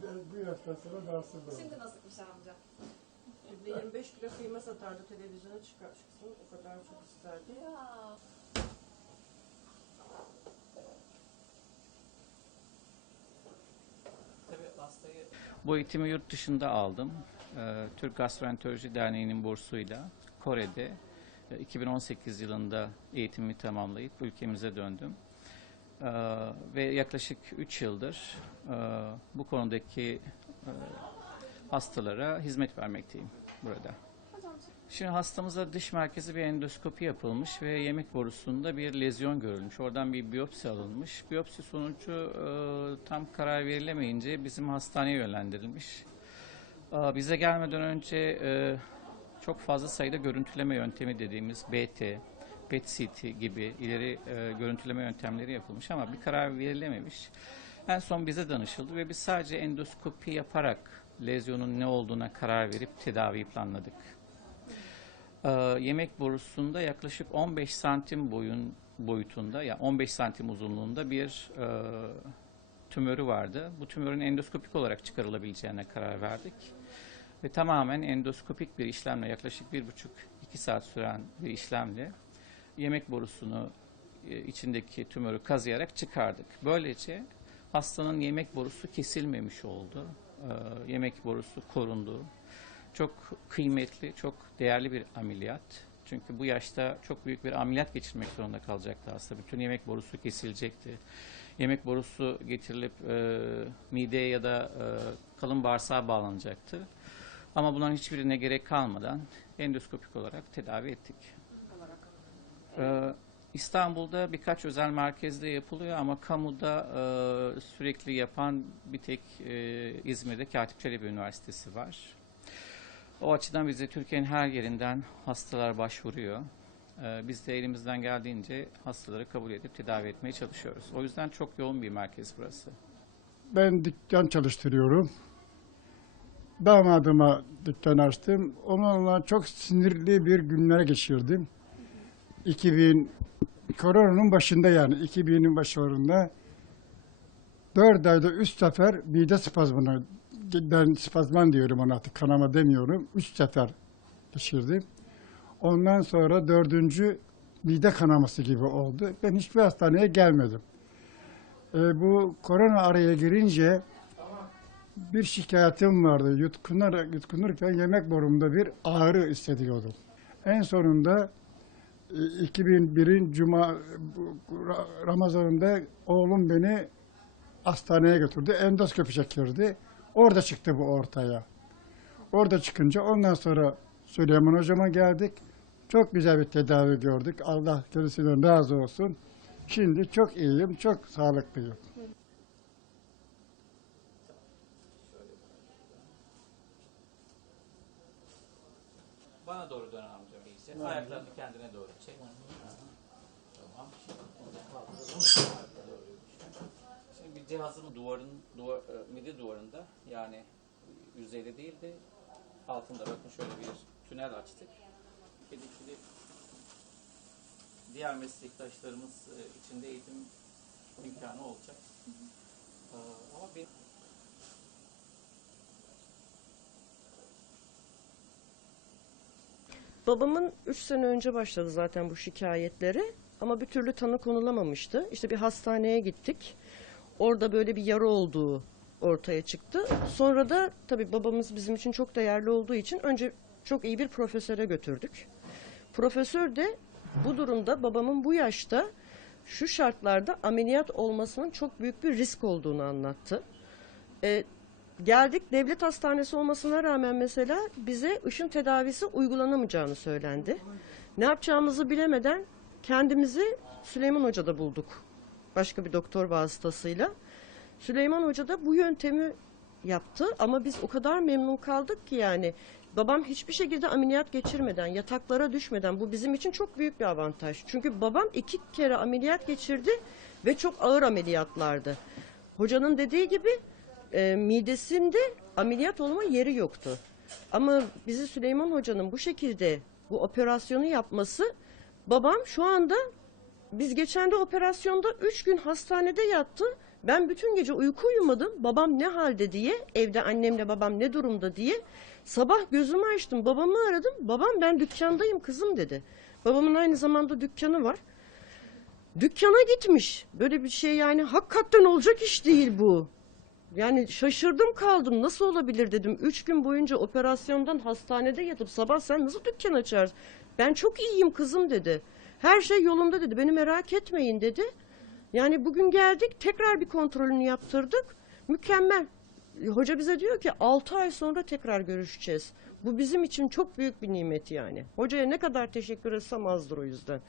Bu yaştan sonra rahatsız Şimdi nasılmış amca? Evde 25 kilo kıyma satardı televizyona çıkar çıksın. O kadar çok isterdi. Ya. Bu eğitimi yurt dışında aldım. Ee, Türk Gastroenteroloji Derneği'nin bursuyla Kore'de e, 2018 yılında eğitimimi tamamlayıp ülkemize döndüm. Ee, ve yaklaşık 3 yıldır e, bu konudaki e, hastalara hizmet vermekteyim burada. Şimdi hastamıza dış merkezi bir endoskopi yapılmış ve yemek borusunda bir lezyon görülmüş. Oradan bir biyopsi alınmış. Biyopsi sonucu e, tam karar verilemeyince bizim hastaneye yönlendirilmiş. Bize gelmeden önce çok fazla sayıda görüntüleme yöntemi dediğimiz BT, PET-CT gibi ileri e, görüntüleme yöntemleri yapılmış ama bir karar verilememiş. En son bize danışıldı ve biz sadece endoskopi yaparak lezyonun ne olduğuna karar verip tedaviyi planladık. Ee, yemek borusunda yaklaşık 15 santim boyun boyutunda, yani 15 santim uzunluğunda bir e, tümörü vardı. Bu tümörün endoskopik olarak çıkarılabileceğine karar verdik. Ve tamamen endoskopik bir işlemle, yaklaşık bir buçuk iki saat süren bir işlemle yemek borusunu e, içindeki tümörü kazıyarak çıkardık. Böylece hastanın yemek borusu kesilmemiş oldu. Ee, yemek borusu korundu. Çok kıymetli, çok değerli bir ameliyat. Çünkü bu yaşta çok büyük bir ameliyat geçirmek zorunda kalacaktı hasta. Bütün yemek borusu kesilecekti. Yemek borusu getirilip e, mideye ya da e, kalın bağırsağa bağlanacaktı. Ama bunların hiçbirine gerek kalmadan endoskopik olarak tedavi ettik. Ee, İstanbul'da birkaç özel merkezde yapılıyor ama kamuda e, sürekli yapan bir tek e, İzmir'de Katip Çelebi Üniversitesi var. O açıdan bize Türkiye'nin her yerinden hastalar başvuruyor. Ee, biz de elimizden geldiğince hastaları kabul edip tedavi etmeye çalışıyoruz. O yüzden çok yoğun bir merkez burası. Ben dükkan çalıştırıyorum. Damadıma dükkan açtım. Onunla çok sinirli bir günler geçirdim. 2000 koronanın başında yani 2000'in başlarında 4 ayda 3 sefer mide spazmına ben spazman diyorum ona artık kanama demiyorum. 3 sefer geçirdim. Ondan sonra dördüncü mide kanaması gibi oldu. Ben hiçbir hastaneye gelmedim. E, bu korona araya girince bir şikayetim vardı. Yutkunar, yutkunurken yemek borumda bir ağrı hissediyordum. En sonunda 2001'in Cuma bu- Ra- Ramazan'ında oğlum beni hastaneye götürdü. Endoskopi çekirdi. Orada çıktı bu ortaya. Orada çıkınca ondan sonra Süleyman Hocama geldik. Çok güzel bir tedavi gördük. Allah kendisinden razı olsun. Şimdi çok iyiyim, çok sağlıklıyım. Bana doğru dön amca. Ayaklarını kendine doğru Tamam. Şimdi bir cihazın duvarın duvar, e, mide duvarında yani yüzeyde değil de altında bakın şöyle bir tünel açtık. Kedi şimdi diğer meslektaşlarımız e, içinde eğitim imkanı olacak. Ee, Ama bir Babamın 3 sene önce başladı zaten bu şikayetleri. Ama bir türlü tanı konulamamıştı. İşte bir hastaneye gittik. Orada böyle bir yara olduğu ortaya çıktı. Sonra da tabii babamız bizim için çok değerli olduğu için önce çok iyi bir profesöre götürdük. Profesör de bu durumda babamın bu yaşta şu şartlarda ameliyat olmasının çok büyük bir risk olduğunu anlattı. Ee, geldik devlet hastanesi olmasına rağmen mesela bize ışın tedavisi uygulanamayacağını söylendi. Ne yapacağımızı bilemeden kendimizi Süleyman Hoca'da bulduk. Başka bir doktor vasıtasıyla. Süleyman Hoca da bu yöntemi yaptı ama biz o kadar memnun kaldık ki yani babam hiçbir şekilde ameliyat geçirmeden, yataklara düşmeden bu bizim için çok büyük bir avantaj. Çünkü babam iki kere ameliyat geçirdi ve çok ağır ameliyatlardı. Hocanın dediği gibi e, midesinde ameliyat olma yeri yoktu. Ama bizi Süleyman Hoca'nın bu şekilde bu operasyonu yapması babam şu anda biz geçen de operasyonda 3 gün hastanede yattı Ben bütün gece uyku uyumadım. Babam ne halde diye, evde annemle babam ne durumda diye. Sabah gözümü açtım, babamı aradım. Babam ben dükkandayım kızım dedi. Babamın aynı zamanda dükkanı var. Dükkana gitmiş. Böyle bir şey yani hakikaten olacak iş değil bu. Yani şaşırdım kaldım. Nasıl olabilir dedim. Üç gün boyunca operasyondan hastanede yatıp sabah sen nasıl dükkan açarsın? Ben çok iyiyim kızım dedi. Her şey yolunda dedi. Beni merak etmeyin dedi. Yani bugün geldik tekrar bir kontrolünü yaptırdık. Mükemmel. Hoca bize diyor ki 6 ay sonra tekrar görüşeceğiz. Bu bizim için çok büyük bir nimet yani. Hocaya ne kadar teşekkür etsem azdır o yüzden.